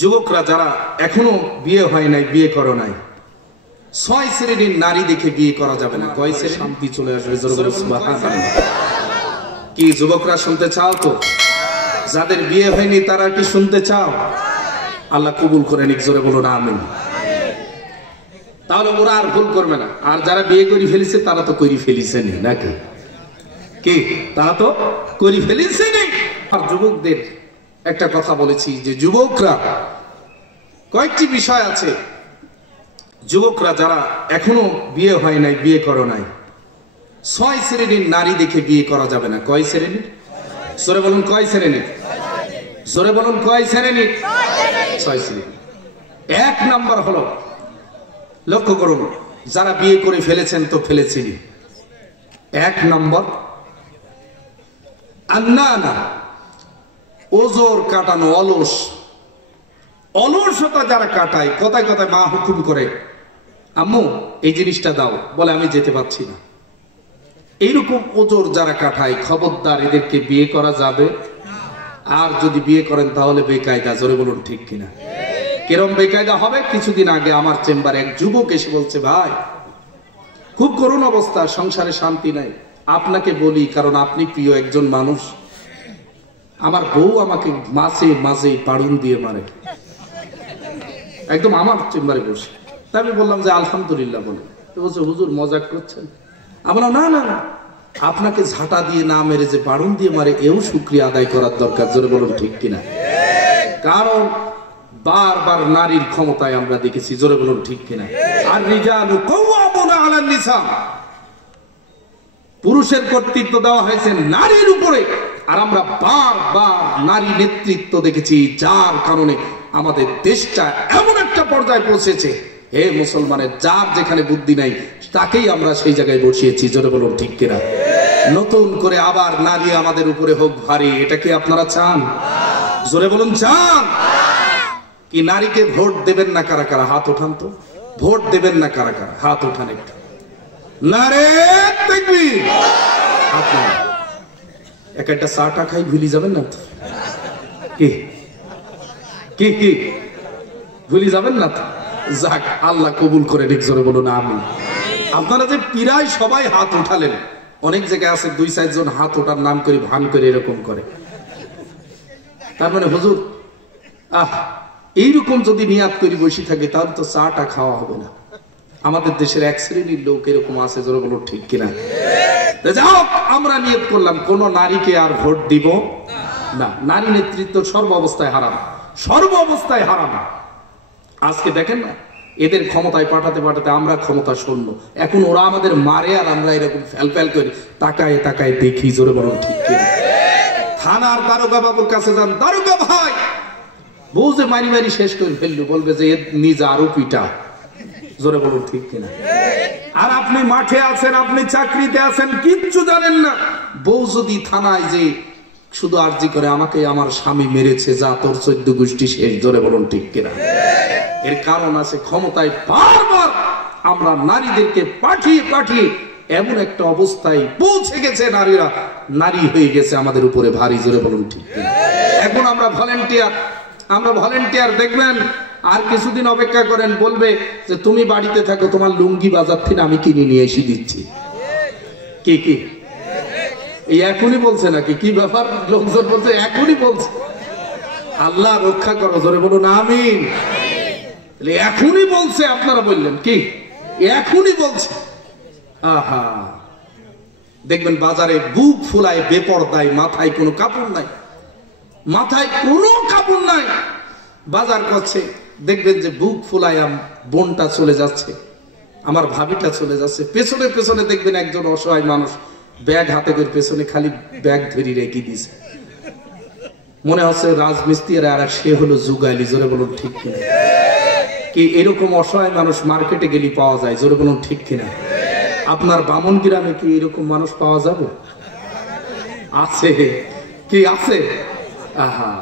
যুবকরা যারা এখনো বিয়ে হয় নাই, বিয়ে করো নাই, 6 শ্রেণীর নারী দেখে বিয়ে করা যাবে না। কয় শ্রেণী? শান্তি চলে আসবে। কি যুবকরা শুনতে চাও? তো যাদের বিয়ে হয়নি তারা কি শুনতে চাও? আল্লাহ কবুল করে নিক, জোরে বলো না আমিন। তাহলে ওরা আর ভুল করবে না। আর যারা বিয়ে করে ফেলেছে তারা তো করে ফেলিছে নাকি? কি তারা তো করে ফেলিছে নেই। আর যুবকদের একটা কথা বলেছি যে যুবকরা কয়েকটি বিষয় আছে। যুবকরা যারা এখনো বিয়ে হয় নাই, বিয়ে করো নাই, 6 শ্রেণীর নারী দেখে বিয়ে করা যাবে না। কয় শ্রেণীর? জোরে বলুন কয় শ্রেণীর? জোরে বলুন কয় শ্রেণীর? 6 শ্রেণীর। 1 নাম্বার হলো, লক্ষ্য করুন, যারা বিয়ে করে ফেলেছেন তো ফেলেছিনি। 1 নম্বর, আন্নানা, ওজোর কাটানো, অলস, অলসতা যারা কাটায়, কথায় কথায় মা হুকুম করে আম্মু এই জিনিসটা দাও, বলে আমি যেতে পারছি না। এইরকম ওজোর যারা কাটায়, খবরদার, এদেরকে বিয়ে করা যাবে। আর যদি বিয়ে করেন তাহলে বেকায়দা। জোরে বলুন ঠিক কিনা? কিরম বেকায়দা হবে? কিছুদিন আগে আমার চেম্বারে এক যুবক এসে বলছে, ভাই খুব করুণ অবস্থা, সংসারে শান্তি নাই। আপনাকে বলি কারণ আপনি প্রিয় একজন মানুষ। আমার বউ আমাকে মাঝে মাঝে পাড়ুন দিয়ে মারে, একদম আমার চেম্বারে বসে। তাই আমি বললাম যে আলহামদুলিল্লাহ বলে। বলছে হুজুর মজাক করছেন? আমি বললাম না না না, আপনাকে ঝাঁটা দিয়ে না মেরে যে পাড়ুন দিয়ে মারে, এও শুকরিয়া আদায় করার দরকার। জোরে বলুন ঠিক কিনা? কারণ বারবার নারীর ক্ষমতায় আমরা দেখেছি। জোরে বলুন ঠিক কিনা? আর রিজালু কাওয়ামুনা আলান নিসা, পুরুষের কর্তৃত্ব দেওয়া হয়েছে নারীর উপরে। আর আমরা বারবার নারী নেতৃত্ব দেখেছি, যার কারণে আমাদের দেশটা এমন একটা পর্যায়ে পৌঁছেছে। হে মুসলমানের, যার যেখানে বুদ্ধি নাই তাকেই আমরা সেই জায়গায় বসিয়েছি। জোরে বলুন ঠিক কিনা? নতুন করে আবার নারী আমাদের উপরে হোক ভারী, এটা কি আপনারা চান? জোরে বলুন চান? কি নারীকে ভোট দেবেন না কারা কারা? হাত উঠান তো। ভোট দেবেন না কারা কারা? হাত উঠান একটু। নারে তাকবীর। হাত নামান। একটা চাটা খাই ভুলি যাবেন না তো? কি কি কি ভুলি যাবেন না তো? যাক, আল্লাহ কবুল করে নিক। জোরে বলুন আমিন। আপনারা যে প্রায় সবাই হাত উঠালেন, অনেক জায়গায় আছে 2-4 জন হাত ওঠার নাম করে ভান করে এরকম করে। তার মানে হুজুর এইরকম যদি নিয়াত করে বসে থাকে তাহলে তো চাটা খাওয়া হবে না। আমাদের দেশের 1 শ্রেণীর লোক এরকম আছে। জোরে বলুন ঠিক কিনা? যাও, আমরা নিয়ত করলাম কোন নারীকে আর ভোট দিব না। নারী নেতৃত্ব সর্ব অবস্থায় হারাম, সর্ব অবস্থায় হারাম। আজকে দেখেন না, এদের ক্ষমতায় পাঠাতে পাঠাতে আমরা ক্ষমতা শূন্য। এখন ওরা আমাদের মারে আর আমরা এরকম ফ্যাল ফ্যাল করে তাকায় তাকায় দেখি। জোরে বলুন ঠিক কিনা? থানার দারোগা বাবুর কাছে যান, দারোগা ভাই বউ যে মারি মারি শেষ করে ফেললো, বলবে যে নিজে আরো পিটা। জোরে বলুন ঠিক কিনা? আর আপনি মাঠে আছেন, আপনি চাকরিতে আছেন, কিচ্ছু জানেন না। বউ যদি থানায় যে শুধু আর্জি করে আমাকে আমার স্বামী মেরেছে, যা তোর 14 গোষ্ঠী শেষ। জোরে বলুন ঠিক কিনা? এর কারণ আছে ক্ষমতায় বারবার আমরা নারীদেরকে পাঠিয়ে পাঠিয়ে এমন একটা অবস্থায় পৌঁছে গেছে, নারীরা নারী হয়ে গেছে আমাদের উপরে ভারী। জোরে বলুন ঠিক কিনা? এখন আমরা ভলেন্টিয়ার দেখবেন, আর কিছুদিন অপেক্ষা করেন, বলবে যে তুমি বাড়িতে থাকো, তোমার লুঙ্গি বাজার থেকে আমি কিনে নিয়ে এসে দিচ্ছি। কি কি এই এখনই বলছে নাকি? কি ব্যাপার? লোকজন বলছে এখনই বলছে। আল্লাহ রক্ষা করো। জোরে বলুন আমিন। এখনই বলছে, আপনারা বললেন কি এখনই বলছে? আহা, দেখবেন বাজারে বুক ফুলায় বেপরদায়, মাথায় কোনো কাপড় নাই, মাথায় কোনো কাপড় নাই, বাজার করছে। দেখবেন যে বুক ফুলায় বোনটা চলে যাচ্ছে, আমার ভাবিটা চলে যাচ্ছে, পেছনে পেছনে দেখবেন একজন অসহায় মানুষ ব্যাগ হাতে করে পেছনে খালি ব্যাগ ধরে রেখে দিয়েছে। মনে হচ্ছে রাজমিস্ত্রি, আর সে হলো যুগালি। জোরে বলুন ঠিক কিনা? কি এরকম অসহায় মানুষ মার্কেটে গেলে পাওয়া যায়? জোরে বলুন ঠিক কিনা? আপনার বামন গ্রামে কি এরকম মানুষ পাওয়া যাবে? আছে কি? আছে? আহা,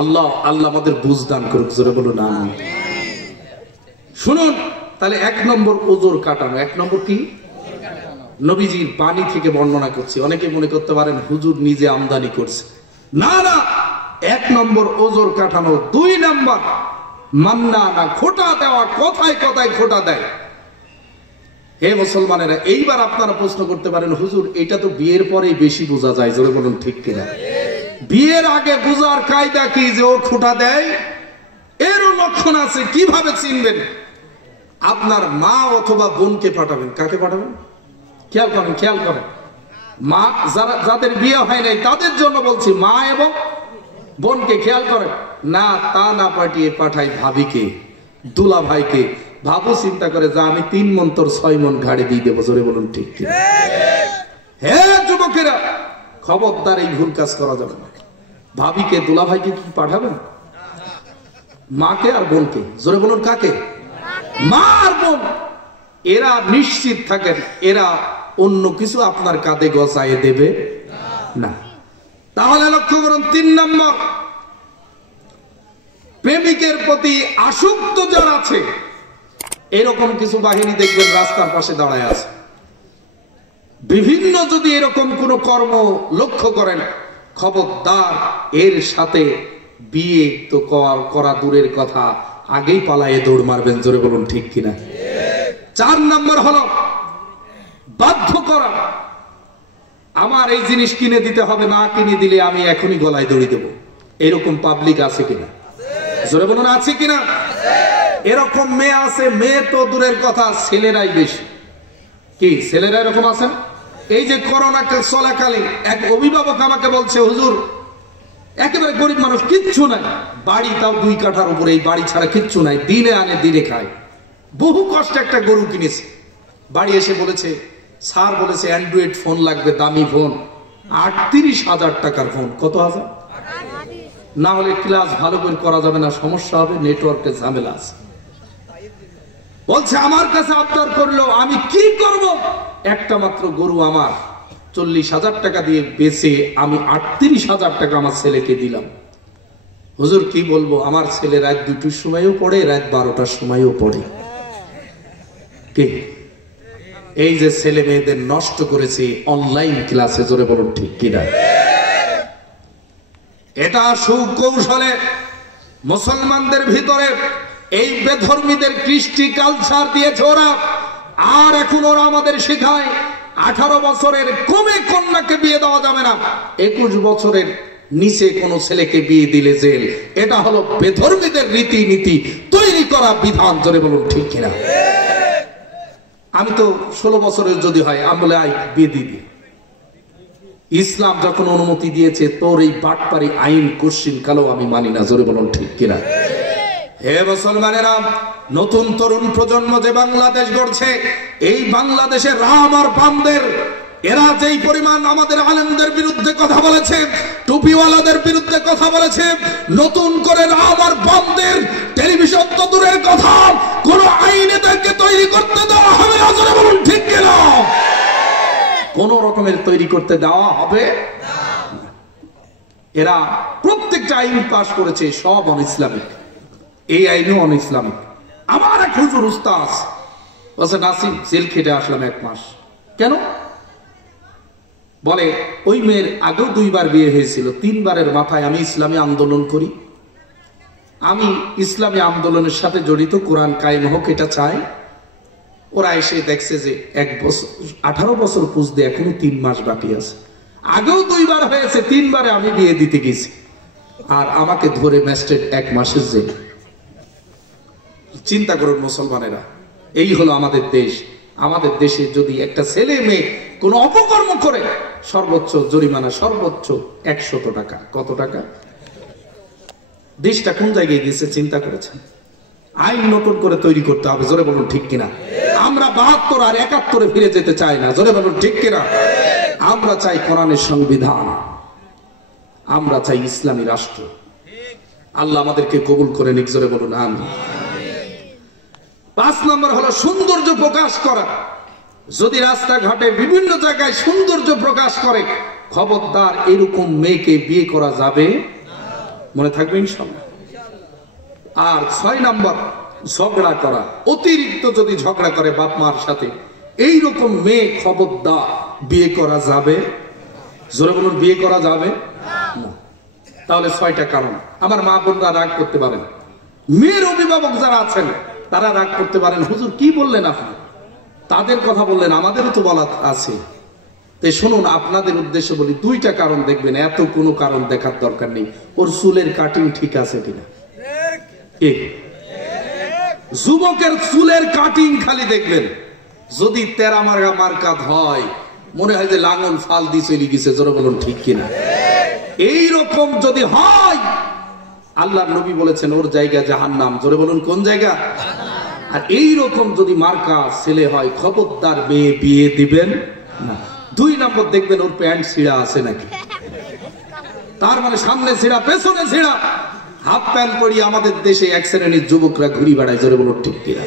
আল্লাহ আল্লাহ আমাদের বুঝ দান করুক। জোরে বলুন আমিন। শুনুন, তাহলে 1 নম্বর ওজোর কাটানো। 1 নম্বর কি? নবীজির বাণী থেকে বর্ণনা করছি। অনেকে মনে করতে পারেন হুজুর নিজে আমদানি করছে। না না, এক নম্বর ওজোর কাটানো, 2 নম্বর মান্না না খোটা দেওয়া, কথায় কথায় খোটা দেয়। হে মুসলমানেরা, এইবার আপনারা প্রশ্ন করতে পারেন, হুজুর এটা তো বিয়ের পরেই বেশি বোঝা যায়, জোরে বলুন ঠিক কিনা? বিয়ের আগে বোঝার কায়দা কি যে ও খোটা দেয়? এরও লক্ষণ আছে, কিভাবে চিনবেন? আপনার মা অথবা বোনকে পাঠাবেন। কাকে পাঠাবেন? খেয়াল করেন, খেয়াল করেন। মা, যাদের বিয়ে হয় নাই তাদের জন্য বলছি, মা এবং বোনকে খেয়াল করেন। না, তা না পাঠিয়ে পাঠাই ভাবিকে, দুলা ভাইকে। ভাবু চিন্তা করে যে আমি 3 মণ তোর 6 মণ ঘাড়ে দিয়ে দেবো, জোরে বলুন ঠিক কিনা? হে যুবকেরা, খবরদার এই ভুল কাজ করা যাবে না। ভাবিকে, দুলা ভাইকে কি পাঠাবেন? মাকে আর বোনকে। জোরে বলুন কাকে? মা আর বোন। এরা নিশ্চিত থাকেন, এরা অন্য কিছু আপনার কাঁধে গছায় দেবে না। তাহলে লক্ষ্য করুন, 3 নম্বর, প্রেমিকের প্রতি আসক্ত যারা আছে, এরকম কিছু বাহিনী দেখবেন রাস্তার পাশে দাঁড়ায় আছে। বিভিন্ন যদি এরকম কোন কর্ম লক্ষ্য করেন, খবরদার, এর সাথে বিয়ে তো করা দূরের কথা, আগেই পালায়ে দৌড় মারবেন, জোরে বলুন ঠিক কিনা? 4 নম্বর হলো বাধ্য করা। আমার এই জিনিস কিনে দিতে হবে, না কিনে দিলে আমি এখনই গলায় দড়ি দেব। এরকম পাবলিক আছে কিনা? জোরে বলুন আছে কিনা? এরকম মেয়ে আছে, মেয়ে তো দূরের কথা, ছেলেরাই বেশি। কি ছেলেরা এরকম আছেন? এই যে করোনা চলাকালীন এক অভিভাবক আমাকে বলছে, হুজুর একেবারে গরিব মানুষ, কিচ্ছু নাই, বাড়ি তাও 2 কাঠার উপরে, এই বাড়ি ছাড়া কিচ্ছু নাই, দিনে আনে দিনে খায়, বহু কষ্টে একটা গরু কিনেছে। বাড়ি এসে বলেছে, স্যার বলেছে অ্যান্ড্রয়েড ফোন লাগবে, দামি ফোন, 38,000 টাকার ফোন। কত হাজার? না হলে ক্লাস ভালো করে করা যাবে না, সমস্যা হবে, নেটওয়ার্কের ঝামেলা আছে। বলছে আমার কাছে আবদার করলো, আমি কি করব? একটা মাত্র গরু আমার 40,000 টাকা দিয়ে বেচে আমি 38,000 টাকা আমার ছেলেকে দিলাম। হুজুর কি বলবো, আমার ছেলে রাত 2টার সময়ও পড়ে, রাত 12টার সময়ও পড়ে। কি এই যে ছেলে মেয়েদের নষ্ট করেছে অনলাইন ক্লাসে, জোরে বলুন ঠিক কিনা? এটা সুকৌশলে মুসলমানদের ভিতরে এই বেধর্মীদের কৃষ্টি কালচার দিয়েছে ওরা। আর এখন ওরা আমাদের শেখায় 18 বছরের কমে কন্যাকে বিয়ে দেওয়া যাবে না, 21 বছরের নিচে কোন ছেলেকে বিয়ে দিলে জেল। এটা হলো বেধর্মীদের রীতিনীতি তৈরি করা বিধান, জোরে বলুন ঠিক কিনা? আমি তো 16 বছরের যদি হয় আমি বলে আই বিয়ে দিবি। ইসলাম যখন অনুমতি দিয়েছে, তোর এই বাটপারি আইন কোশ্চিন কালো আমি মানি না, জোরে বলুন ঠিক কিনা? হে মুসলমানেরা, নতুন তরুণ প্রজন্ম যে বাংলাদেশ গড়ছে, এই বাংলাদেশের রাম আর বামদের, এরা যেই পরিমাণ আমাদের আলেমদের বিরুদ্ধে কথা বলেছে, টুপিওয়ালাদের বিরুদ্ধে কথা বলেছে, নতুন করে রাম আর বামদের টেলিভিশন তো দূরের কথা, কোন আইনে তাকে তৈরি করতে দেওয়া হবে না, জোরে বলুন ঠিক কিনা? কোন রকমের তৈরি করতে দেওয়া হবে না। এরা প্রত্যেকটা আইন পাশ করেছে, সব অনইসলামিক। এই আইনও অনইসলামিক। আমার এক হুজুর উস্তাদ বলছে, নাসিম জেল খেটে আসলাম 1 মাস। কেন? বলে ওই মেয়ের আগেও 2 বার বিয়ে হয়েছিল, 3 বারের মাথায় আমি ইসলামী আন্দোলন করি, আমি ইসলামী আন্দোলনের সাথে জড়িত, কোরআন কায়েম হোক এটা চাই। ওরা এসে দেখছে যে 1 বছর 18 বছর পুজতে এখনো 3 মাস বাকি আছে, আগেও 2 বার হয়েছে, 3 বারে আমি বিয়ে দিতে গেছি, আর আমাকে ধরে ম্যাজিস্ট্রেট 1 মাসের জেল। চিন্তা করুন মুসলমানেরা, এই হলো আমাদের দেশ। আমাদের দেশে যদি একটা ছেলে মেয়ে কোন অপকর্ম করে, সর্বোচ্চ জরিমানা, সর্বোচ্চ 100 টাকা। কত টাকা? দেশটা কোন জায়গায় গেছে চিন্তা করেছেন? আইন নতুন করে তৈরি করতে হবে, জোরে বলুন ঠিক কিনা? আমরা 72 আর 71 ফিরে যেতে চাই না, জোরে বলুন ঠিক কিনা? আমরা চাই কোরআনের সংবিধান, আমরা চাই ইসলামী রাষ্ট্র। আল্লাহ আমাদেরকে কবুল করে নিক, জোরে বলুন আমিন। 5 নম্বর হলো সৌন্দর্য প্রকাশ করা। যদি রাস্তাঘাটে বিভিন্ন জায়গায় সৌন্দর্য প্রকাশ করে, খবরদার এরকম মেয়েকে বিয়ে করা যাবে, মনে থাকবে ইনশাআল্লাহ। আর 6 নম্বর ঝগড়া করা। অতিরিক্ত যদি ঝগড়া করে বাপ মার সাথে, এইরকম মেয়ে খবরদার বিয়ে করা যাবে, জোরে বলুন বিয়ে করা যাবে না। তাহলে 6টা কারণ। আমার মা বোনরা রাগ করতে পারেন, মেয়ের অভিভাবক যারা আছেন তারা রাগ করতে পারেন, হুজুর কি বললেন আপনি, তাদের কথা বললেন, আমাদেরও তো বলা আছে। তো শুনুন, আপনাদের উদ্দেশ্যে বলি, 2টা কারণ দেখবেন, এত কোনো কারণ দেখার দরকার নেই। ওর চুলের কাটিং ঠিক আছে কিনা, যুবকের চুলের কাটিং খালি দেখবেন, যদি তেরা মার্কাত হয় মনে হয় যে লাঙল ফাল দিয়ে চলে গেছে, জোরে বলুন ঠিক কিনা। এইরকম যদি হয়, আল্লাহর নবী বলেছেন ওর জায়গা জাহান্নাম, জোরে বলুন কোন জায়গা। আর এইরকম যদি মার্কা ছেলে হয়, খবরদার মেয়ে বিয়ে দিবেন না। 2 নম্বর দেখবেন ওর প্যান্ট ছিঁড়া আছে নাকি, তার মানে সামনে ছিঁড়া পেছনে ছিঁড়া, হাফ প্যান্ট পরিয়ে আমাদের দেশে এক শ্রেণীর যুবকরা ঘুরি বেড়ায়, জোরে বলুন ঠিক কিনা।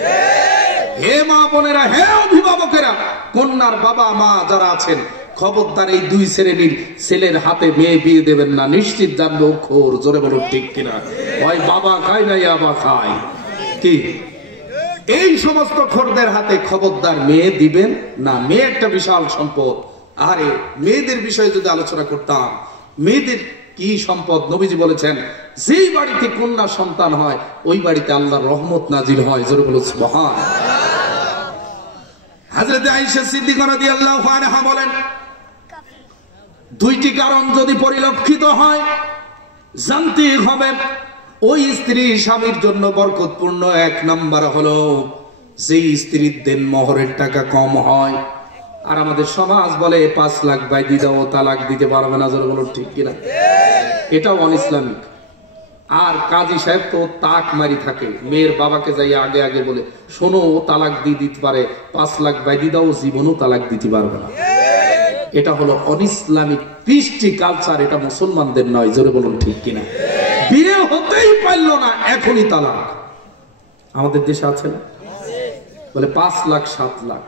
হে মা বোনেরা, হে অভিভাবকেরা, কন্যার বাবা মা যারা আছেন, খবরদার এই 2 শ্রেণীর ছেলের হাতে মেয়ে বিয়ে দেবেন না, নিশ্চিত জানবে অক্ষর, জোরে বলুন ঠিক কিনা। হয় বাবা খায় নাই আবা খায়, কি এই সমস্ত খোরদের হাতে খবরদার মেয়ে দিবেন না। মেয়ে একটা বিশাল সম্পদ। আরে মেয়েদের বিষয়ে যদি আলোচনা করতাম, মেয়েদের কি সম্পদ। নবীজি বলেছেন, যেই বাড়িতে কন্যা সন্তান হয় ওই বাড়িতে আল্লাহর রহমত নাজিল হয়, জোরে বলুন সুবহান। হযরত আয়েশা সিদ্দিকা রাদিয়াল্লাহু আনহা বলেন, 2টি কারণ যদি পরিলক্ষিত হয়, জানতে হবে ওই স্ত্রী স্বামীর জন্য বরকতপূর্ণ। 1 নাম্বার হলো যেই স্ত্রীর দেন মোহরের টাকা কম হয়। আর আমাদের সমাজ বলে 5 লাখ বাইদি দাও, তালাক দিতে পারবে না, জোরে বলুন ঠিক কিনা। এটাও অনইসলামিক। আর কাজী সাহেব তো তাক মারি থাকে, মেয়ের বাবাকে যাই আগে আগে বলে, শোনো ও তালাক দিয়ে দিতে পারে, 5 লাখ বাইদি দাও, জীবনও তালাক দিতে পারবে না। এটা হলো অনইসলামিক কৃষ্টি কালচার, এটা মুসলমানদের নয়, জোরে বলুন ঠিক কিনা। বিয়ে হতেই পারলো না, এখনই তালাক। আমাদের দেশে আছে না, বলে 5 লাখ 7 লাখ।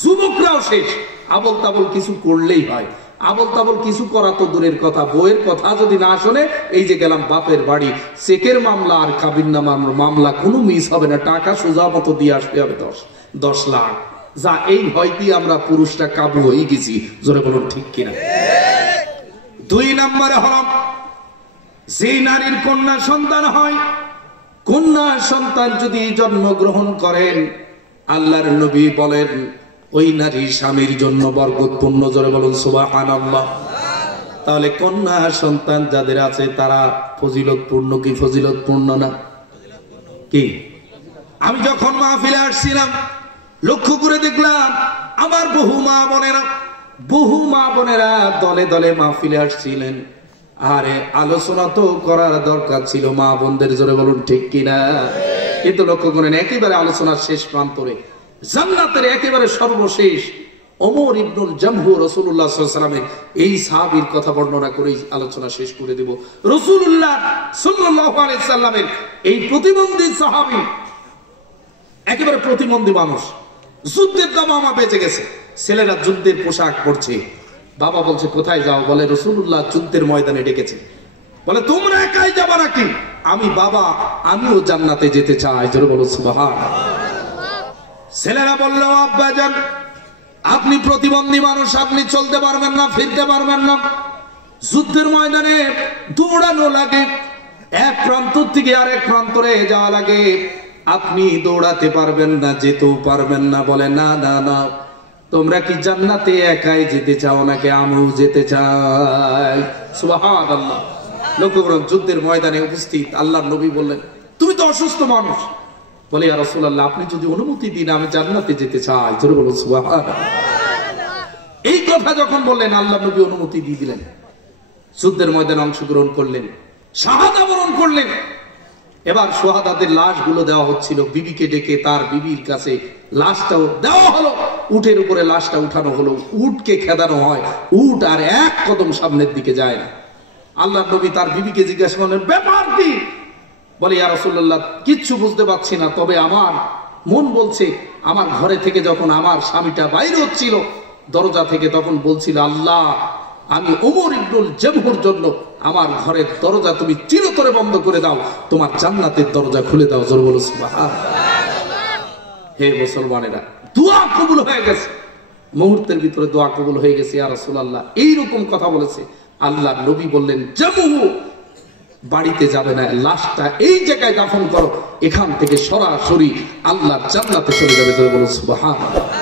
যুবকরাও শেষ, আবল তাবল কিছু করলেই হয়। আবল তাবল কিছু করা তো দূরের কথা, বইয়ের কথা যদি না শোনে, এই যে গেলাম বাপের বাড়ি, চেকের মামলা আর কাবিননামার মামলা কোনো মিস হবে না, টাকা সোজা মতো দিয়ে আসতে হবে 10 লাখ। যা এই ভয় দিয়ে আমরা পুরুষটা কাবু হয়ে গেছি, জোরে বলুন ঠিক কিনা। 2 নম্বরে হল যে নারীর কন্যা সন্তান হয়, কন্যা সন্তান যদি জন্মগ্রহণ করেন, আল্লাহর নবী বলেন ওই নারী স্বামীর জন্য বরকতপূর্ণ, জোরে বলুন সুবহানাল্লাহ। তাহলে কন্যা সন্তান যাদের আছে তারা ফজিলতপূর্ণ কি ফজিলতপূর্ণ না? কি আমি যখন মাহফিলে আসছিলাম লক্ষ্য করে দেখলাম আমার বহু মা বোনেরা দলে দলে মাহফিলে আসছিলেন। আরে আলোচনা তো করার দরকার ছিল মা বোনদের, জোরে বলুন ঠিক কিনা। কিন্তু লক্ষ্য করেন একেবারে আলোচনার শেষ প্রান্তরে, জান্নাতের একেবারে সর্বশেষ ওমর ইবনুল জামহু রাসূলুল্লাহ সাল্লাল্লাহু আলাইহি ওয়াসাল্লামের এই সাহাবীর কথা বর্ণনা করে আলোচনা শেষ করে দেব। রাসূলুল্লাহ সাল্লাল্লাহু আলাইহি ওয়াসাল্লামের এই প্রতিবন্ধী সাহাবী, একেবারে প্রতিবন্ধী মানুষ, যুদ্ধের দামামা বেঁচে গেছে, ছেলেরা যুদ্ধের পোশাক পরছে। বাবা বলছে কোথায় যাও? বলে রাসূলুল্লাহ যুদ্ধের ময়দানে ডেকেছে। বলে তোমরা একাই যাবা নাকি? আমি বাবা, আমিও জান্নাতে যেতে চাই, জোরে বলো সুবহানাল্লাহ। ছেলেরা বলল আব্বাজান আপনি প্রতিবন্ধী মানুষ, আপনি চলতে পারবেন না, ফিরতে পারবেন না, যুদ্ধের ময়দানে দৌড়ানো লাগে, এক প্রান্ত থেকে আরেক প্রান্তরে যাওয়া লাগে, আপনি দৌড়াতে পারবেন না, যেতেও পারবেন না। বলে না না না, তোমরা কি জান্নাতে একাই যেতে চাও নাকি আমিও যেতে চাই? সুবহানাল্লাহ। লক্ষ্য করুন যুদ্ধের ময়দানে উপস্থিত আল্লাহর নবী বললেন তুমি তো অসুস্থ মানুষ। বলে ইয়া রাসূলুল্লাহ আপনি যদি অনুমতি দিন আমি জান্নাতে যেতে চাই, জোরে বলুন সুবহানাল্লাহ। এই কথা যখন বললেন আল্লাহর নবী অনুমতি দিয়ে দিলেন, যুদ্ধের ময়দানে অংশগ্রহণ করলেন, শাহাদা বরণ করলেন। এবার শাহাদাতের লাশগুলো দেওয়া হচ্ছিল, বিবিকে ডেকে তার বিবির কাছে লাশটাও দেওয়া হলো, উটের উপরে লাশটা উঠানো হলো, উটকে খেদানো হয়, উট আর এক কদম সামনের দিকে যায় না। আল্লাহর নবী তার বিবিকে জিজ্ঞাসা করলেন ব্যাপার কি? বলে ইয়া রাসূলুল্লাহ কিচ্ছু বুঝতে পারছি না, তবে আমার মন বলছে আমার ঘরে থেকে যখন আমার স্বামীটা বাইরে হচ্ছিল দরজা থেকে, তখন বলছিল আল্লাহ আমি ওমর ইবনুল জামহুর জন্য আমার ঘরের দরজা তুমি চিরতরে বন্ধ করে দাও, তোমার জান্নাতের দরজা খুলে দাও, জোরে বলো সুবহানাল্লাহ। হে মুসলমানেরা, দোয়া কবুল হয়ে গেছে, মুহূর্তের ভিতরে দোয়া কবুল হয়ে গেছে। ইয়া রাসূলুল্লাহ এইরকম কথা বলেছে। আল্লাহ নবী বললেন জামহু বাড়িতে যাবে না, লাশটা এই জায়গায় দাফন করো, এখান থেকে সরাসরি আল্লাহর জান্নাতে চলে যাবে। বলো সুবহানাল্লাহ।